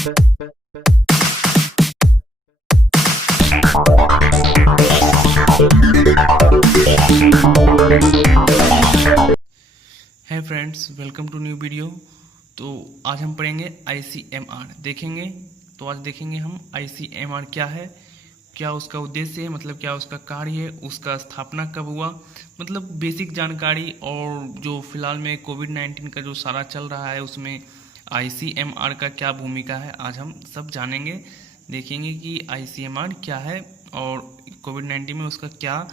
है friends, welcome to new video. तो आज हम पढ़ेंगे आईसीएमआर देखेंगे। तो आज देखेंगे हम आईसीएमआर क्या है, क्या उसका उद्देश्य है, मतलब क्या उसका कार्य है, उसका स्थापना कब हुआ, मतलब बेसिक जानकारी। और जो फिलहाल में कोविड-19 का जो सारा चल रहा है उसमें आईसीएमआर का क्या भूमिका है, आज हम सब जानेंगे। देखेंगे कि आईसीएमआर क्या है और कोविड-19 में उसका क्या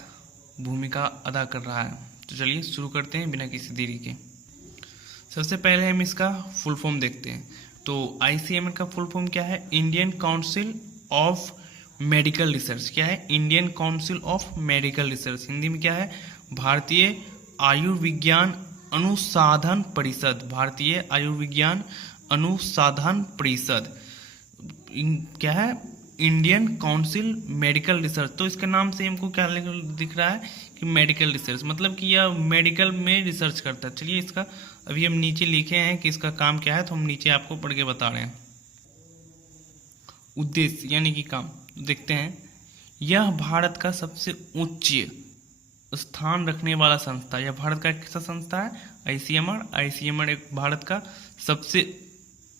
भूमिका अदा कर रहा है। तो चलिए शुरू करते हैं बिना किसी देरी के। सबसे पहले हम इसका फुल फॉर्म देखते हैं। तो आईसीएमआर का फुल फॉर्म क्या है? Indian council of medical research. क्या है? Indian council of medical research. Hindi में क्या है? भारतीय आयुर्विज्ञान अनुसंधान परिषद। भारतीय आयुर्विज्ञान अनुसंधान परिषद क्या है? Indian council medical research. तो इसके नाम से हमको क्या दिख रहा है कि मेडिकल रिसर्च, मतलब कि यह मेडिकल में रिसर्च करता है। चलिए इसका अभी हम नीचे लिखे हैं कि इसका काम क्या है, तो हम नीचे आपको पढ़ के बता रहे हैं। उद्देश्य यानी कि काम देखते हैं। यह भारत का सबसे उच्च स्थान रखने वाला संस्था। यह भारत का कैसा संस्था है? आईसीएमआर। आईसीएमआर एक भारत का सबसे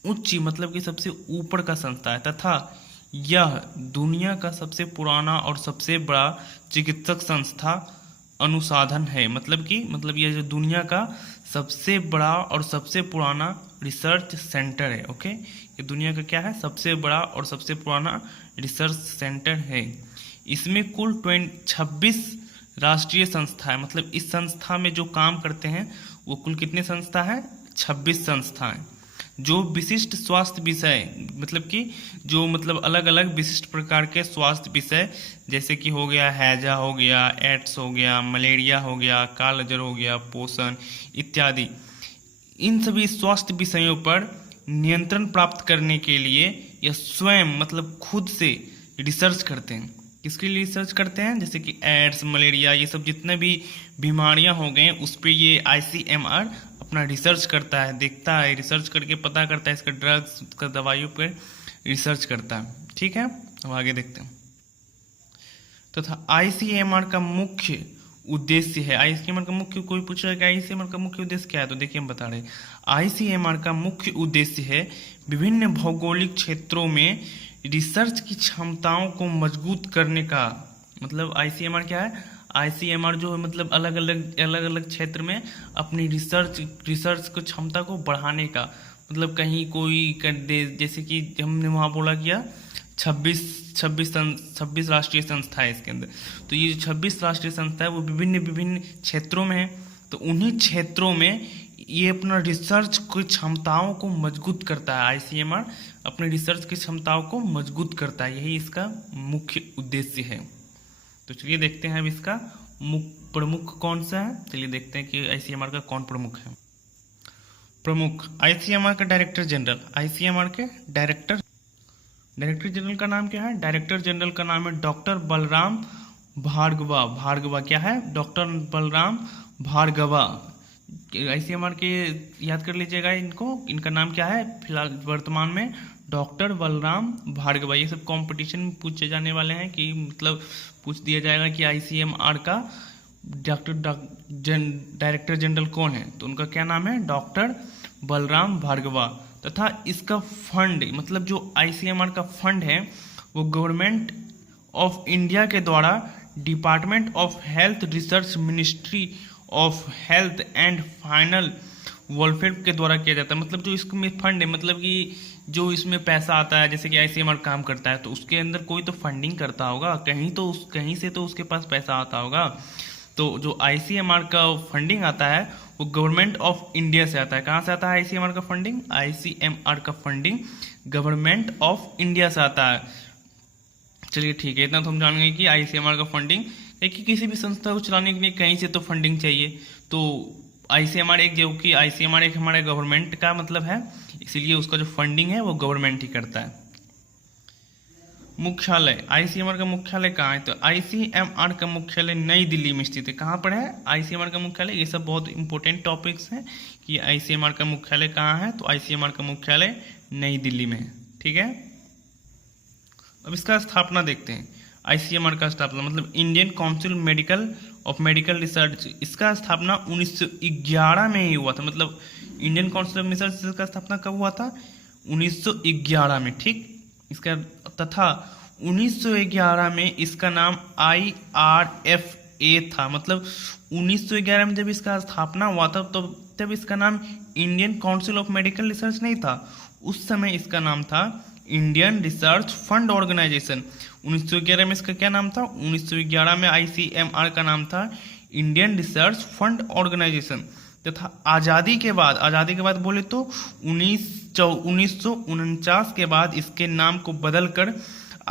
उच्च मतलब कि सबसे ऊपर का संस्था है तथा यह दुनिया का सबसे पुराना और सबसे बड़ा चिकित्सक संस्था अनुसंधान है। मतलब यह जो दुनिया का सबसे बड़ा और सबसे पुराना रिसर्च सेंटर है। ओके, ये दुनिया का क्या है? सबसे बड़ा और सबसे पुराना रिसर्च सेंटर है। इसमें कुल 26 राष्ट्रीय संस्था है। मतलब इस संस्था में जो काम करते हैं वो कुल कितने संस्था है? 26 संस्थाएं जो विशिष्ट स्वास्थ्य विषय, मतलब अलग अलग विशिष्ट प्रकार के स्वास्थ्य विषय, जैसे कि हो गया हैजा हो गया, एड्स हो गया, मलेरिया हो गया, कालाजार हो गया, पोषण इत्यादि, इन सभी स्वास्थ्य विषयों पर नियंत्रण प्राप्त करने के लिए यह स्वयं मतलब खुद से रिसर्च करते हैं। किसके लिए रिसर्च करते हैं? जैसे कि एड्स, मलेरिया, ये सब जितने भी बीमारियां हो गए उस पर ये आईसीएमआर अपना रिसर्च करता है, देखता है, रिसर्च करके पता करता है, इसका ड्रग्स, इसका दवाइयों पर रिसर्च करता है। ठीक है, अब आगे देखते हैं। तथा आईसीएमआर का मुख्य उद्देश्य है। आईसीएमआर का मुख्य, कोई पूछ रहा है कि आईसीएमआर का मुख्य उद्देश्य क्या है, तो देखिए हम बता रहे हैं। आईसीएमआर का मुख्य उद्देश्य है विभिन्न भौगोलिक क्षेत्रों में रिसर्च की क्षमताओं को मजबूत करने का। मतलब आईसीएमआर क्या है? आईसीएमआर जो है मतलब अलग अलग क्षेत्र में अपनी रिसर्च को क्षमता को बढ़ाने का, मतलब कहीं कोई जैसे कि हमने वहाँ बोला किया 26 राष्ट्रीय संस्था है इसके अंदर। तो ये 26 राष्ट्रीय संस्था है वो विभिन्न क्षेत्रों में है। तो उन्हीं क्षेत्रों में ये अपना रिसर्च की क्षमताओं को मजबूत करता है। आईसीएमआर अपने रिसर्च की क्षमताओं को मजबूत करता है, यही इसका मुख्य उद्देश्य है। तो चलिए देखते हैं अब इसका प्रमुख कौन सा है। चलिए देखते हैं कि आईसीएमआर का कौन प्रमुख है। प्रमुख आईसीएमआर का डायरेक्टर जनरल। आईसीएमआर के डायरेक्टर जनरल का नाम क्या है? डायरेक्टर जनरल का नाम है डॉक्टर बलराम भार्गवा। क्या है? डॉक्टर बलराम भार्गवा। आईसीएमआर के याद कर लीजिएगा इनका नाम क्या है फिलहाल वर्तमान में? डॉक्टर बलराम भार्गवा। ये सब कंपटीशन में पूछे जाने वाले हैं कि मतलब पूछ दिया जाएगा कि आईसीएमआर का डायरेक्टर जनरल कौन है, तो उनका क्या नाम है? डॉक्टर बलराम भार्गवा। तथा इसका फंड, मतलब जो आईसीएमआर का फंड है वो गवर्नमेंट ऑफ इंडिया के द्वारा department of health research, ministry of health and final welfare के द्वारा किया जाता है। मतलब जो इसमें फंड है, मतलब कि जो इसमें पैसा आता है, जैसे कि आईसीएमआर काम करता है तो उसके अंदर कोई तो फंडिंग करता होगा, कहीं से तो उसके पास पैसा आता होगा। तो जो आईसीएमआर का फंडिंग आता है वो गवर्नमेंट ऑफ इंडिया से आता है। कहाँ से आता है आईसीएमआर का फंडिंग? आईसीएमआर का फंडिंग गवर्नमेंट ऑफ इंडिया से आता है। चलिए ठीक है, इतना तो हम जान गए कि आईसीएमआर का फंडिंग, देखिए किसी भी संस्था को चलाने के लिए कहीं से तो फंडिंग चाहिए। तो आईसीएमआर एक हमारे गवर्नमेंट का मतलब है, इसीलिए उसका जो फंडिंग है वो गवर्नमेंट ही करता है। मुख्यालय, आईसीएमआर का मुख्यालय कहाँ है? तो आईसीएमआर का मुख्यालय नई दिल्ली में स्थित है। कहाँ पर है आईसीएमआर का मुख्यालय? ये सब बहुत इंपॉर्टेंट टॉपिक्स हैं कि आईसीएमआर का मुख्यालय कहाँ है। तो आईसीएमआर का मुख्यालय नई दिल्ली में है। ठीक। ठीक है। अब इसका स्थापना देखते हैं। आईसीएमआर का स्थापना मतलब इंडियन काउंसिल मेडिकल रिसर्च, इसका स्थापना 1911 में ही हुआ था। मतलब इंडियन काउंसिल ऑफ रिसर्च का स्थापना कब हुआ था? 1911 में, ठीक। इसका तथा 1911 में इसका नाम IRFA था। मतलब 1911 में जब इसका स्थापना हुआ था तो तब इसका नाम Indian council of medical research नहीं था, उस समय इसका नाम था इंडियन रिसर्च फंड ऑर्गेनाइजेशन। 1911 में इसका क्या नाम था? 1911 में ICMR का नाम था इंडियन रिसर्च फंड ऑर्गेनाइजेशन। तथा आज़ादी के बाद बोले तो 1949 के बाद इसके नाम को बदलकर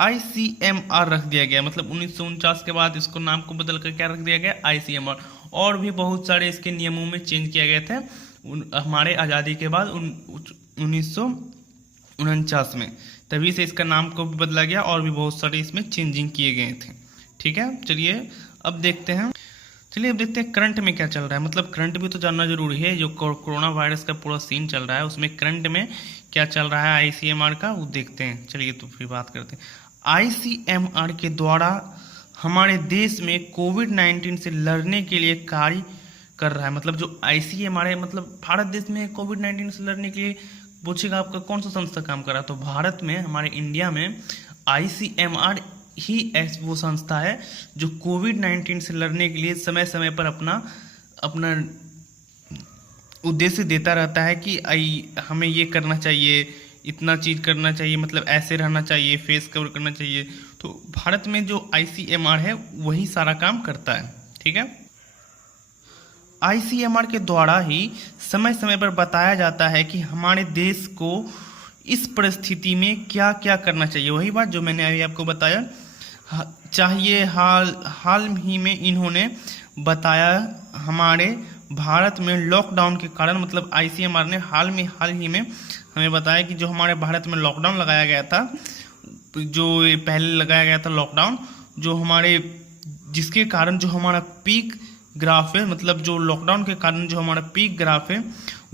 ICMR रख दिया गया। मतलब 1949 के बाद इसको नाम को बदलकर क्या रख दिया गया? ICMR। और भी बहुत सारे इसके नियमों में चेंज किया गया था हमारे आज़ादी के बाद 1949 में, तभी से इसका नाम को भी बदला गया और भी बहुत सारे इसमें चेंजिंग किए गए थे, ठीक है। चलिए अब देखते हैं करंट में क्या चल रहा है। मतलब करंट भी तो जानना जरूरी है, जो कोरोना वायरस का पूरा सीन चल रहा है उसमें करंट में क्या चल रहा है ICMR का, वो देखते हैं। चलिए तो फिर बात करते हैं। ICMR के द्वारा हमारे देश में कोविड-19 से लड़ने के लिए कार्य कर रहा है। मतलब जो ICMR है, मतलब भारत देश में कोविड-19 से लड़ने के लिए पूछेगा आपका कौन सा संस्था काम कर रहा है, तो भारत में, हमारे इंडिया में ICMR ही वो संस्था है जो कोविड-19 से लड़ने के लिए समय समय पर अपना उद्देश्य देता रहता है कि हमें ये करना चाहिए, इतना चीज़ करना चाहिए, मतलब ऐसे रहना चाहिए, फेस कवर करना चाहिए। तो भारत में जो ICMR है वही सारा काम करता है, ठीक है। ICMR के द्वारा ही समय समय पर बताया जाता है कि हमारे देश को इस परिस्थिति में क्या क्या करना चाहिए। वही बात जो मैंने अभी आपको बताया चाहिए। हाल ही में इन्होंने बताया हमारे भारत में लॉकडाउन के कारण, मतलब ICMR ने हाल ही में हमें बताया कि जो हमारे भारत में लॉकडाउन लगाया गया था, जो पहले लगाया गया था लॉकडाउन, जिसके कारण जो हमारा पीक ग्राफ है, मतलब जो लॉकडाउन के कारण जो हमारा पीक ग्राफ है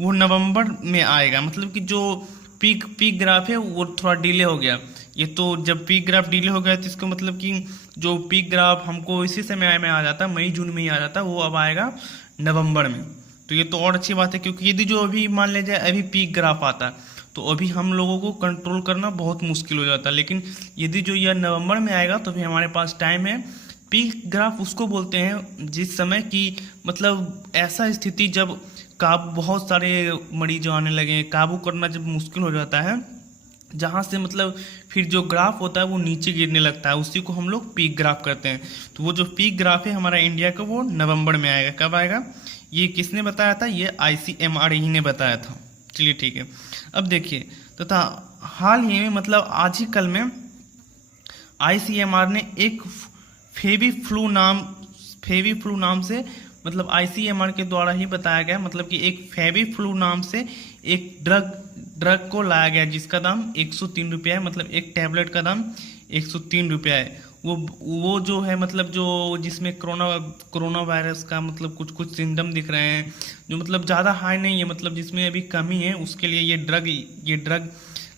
वो नवंबर में आएगा। मतलब कि जो पीक ग्राफ है वो थोड़ा डिले हो गया। ये तो जब पीक ग्राफ डिले हो गया तो इसका मतलब कि जो पीक ग्राफ हमको इसी समय में आ जाता, मई जून में ही आ जाता, वो अब आएगा नवंबर में। तो ये तो और अच्छी बात है, क्योंकि यदि जो अभी मान लीजिए अभी पीक ग्राफ आता तो अभी हम लोगों को कंट्रोल करना बहुत मुश्किल हो जाता। लेकिन यदि जो यह नवंबर में आएगा तो फिर हमारे पास टाइम है। पीक ग्राफ उसको बोलते हैं जिस समय की, मतलब ऐसा स्थिति जब बहुत सारे मरीज आने लगे, काबू करना जब मुश्किल हो जाता है, जहाँ से मतलब फिर जो ग्राफ होता है वो नीचे गिरने लगता है, उसी को हम लोग पीक ग्राफ करते हैं। तो वो जो पीक ग्राफ है हमारा इंडिया का वो नवंबर में आएगा। कब आएगा? ये किसने बताया था? ये ICMR ही ने बताया था। चलिए ठीक है। अब देखिए तथा हाल ही में, मतलब आज ही कल में ICMR ने एक फेविफ्लू नाम से, मतलब ICMR के द्वारा ही बताया गया, मतलब कि एक फेविफ्लू नाम से एक ड्रग को लाया गया जिसका दाम 103 रुपया है। मतलब एक टैबलेट का दाम 103 रुपया है। वो जो है, मतलब जो जिसमें कोरोना वायरस का मतलब कुछ सिम्टम दिख रहे हैं, जो मतलब ज़्यादा हाई नहीं है, मतलब जिसमें अभी कमी है, उसके लिए ये ड्रग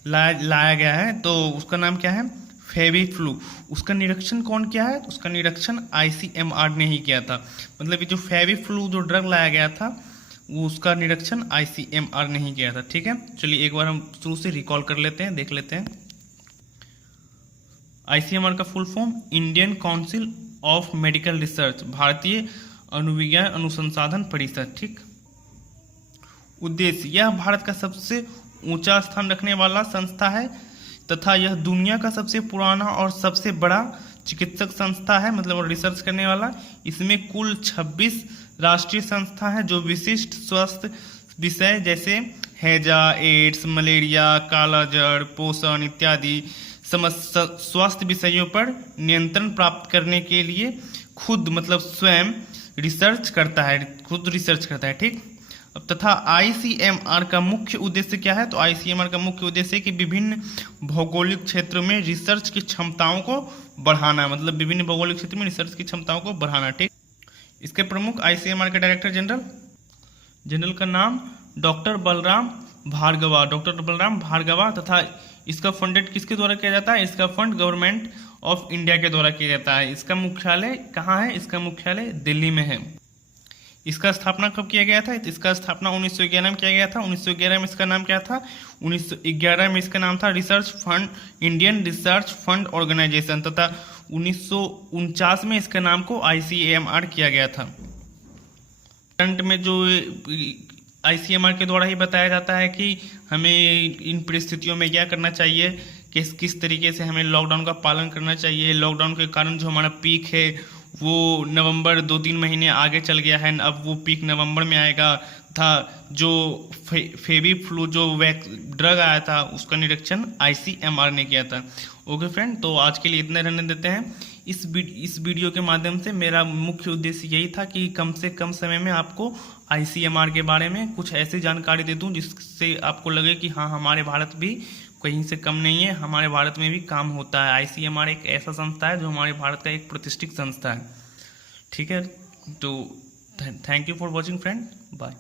लाया गया है। तो उसका नाम क्या है? फेविफ्लू। उसका निरीक्षण कौन किया है? उसका निरीक्षण ICMR ने ही किया था। मतलब ये जो फेविफ्लू जो ड्रग लाया गया था वो उसका निरीक्षण ICMR ने ही किया था, ठीक है। चलिए एक बार हम शुरू से रिकॉल कर लेते हैं, देख लेते हैं। ICMR का full form Indian council of medical research, भारतीय अनुविज्ञान अनुसंधान परिषद, ठीक। उद्देश्य, यह भारत का सबसे ऊंचा स्थान रखने वाला संस्था है तथा यह दुनिया का सबसे पुराना और सबसे बड़ा चिकित्सक संस्था है, मतलब रिसर्च करने वाला। इसमें कुल 26 राष्ट्रीय संस्था है जो विशिष्ट स्वास्थ्य विषय जैसे हैजा, एड्स, मलेरिया, कालाजार, पोषण इत्यादि स्वास्थ्य विषयों पर नियंत्रण प्राप्त करने के लिए स्वयं रिसर्च करता है, ठीक। अब तथा ICMR का मुख्य उद्देश्य क्या है? तो ICMR का मुख्य उद्देश्य है कि विभिन्न भौगोलिक क्षेत्रों में रिसर्च की क्षमताओं को बढ़ाना, मतलब विभिन्न भौगोलिक क्षेत्र में रिसर्च की क्षमताओं को बढ़ाना, ठीक। इसके प्रमुख ICMR के डायरेक्टर जनरल का नाम डॉक्टर बलराम भार्गवा तथा इसका फंडेड किसके द्वारा किया जाता है? इसका फंड गवर्नमेंट ऑफ इंडिया के द्वारा किया जाता है। इसका मुख्यालय कहाँ है? इसका मुख्यालय दिल्ली में है। इसका स्थापना कब किया गया था? इसका स्थापना 1911 में किया गया था। 1911 में इसका नाम क्या था? 1911 में इसका नाम था research fund, Indian research fund organisation, तथा 1949 में इसके नाम को ICMR किया गया था। करंट में जो ICMR के द्वारा ही बताया जाता है कि हमें इन परिस्थितियों में क्या करना चाहिए, किस तरीके से हमें लॉकडाउन का पालन करना चाहिए। लॉकडाउन के कारण जो हमारा पीक है वो नवंबर 2-3 महीने आगे चल गया है, अब वो पीक नवंबर में आएगा था। जो फेवी फ्लू जो ड्रग आया था उसका निरीक्षण ICMR ने किया था। ओके फ्रेंड, तो आज के लिए इतने रहने देते हैं। इस वीडियो के माध्यम से मेरा मुख्य उद्देश्य यही था कि कम से कम समय में आपको ICMR के बारे में कुछ ऐसी जानकारी दे दूं जिससे आपको लगे कि हाँ, हमारे भारत भी कहीं से कम नहीं है, हमारे भारत में भी काम होता है। ICMR एक ऐसा संस्था है जो हमारे भारत का एक प्रतिष्ठित संस्था है। ठीक है, तो thank you for watching friend, bye.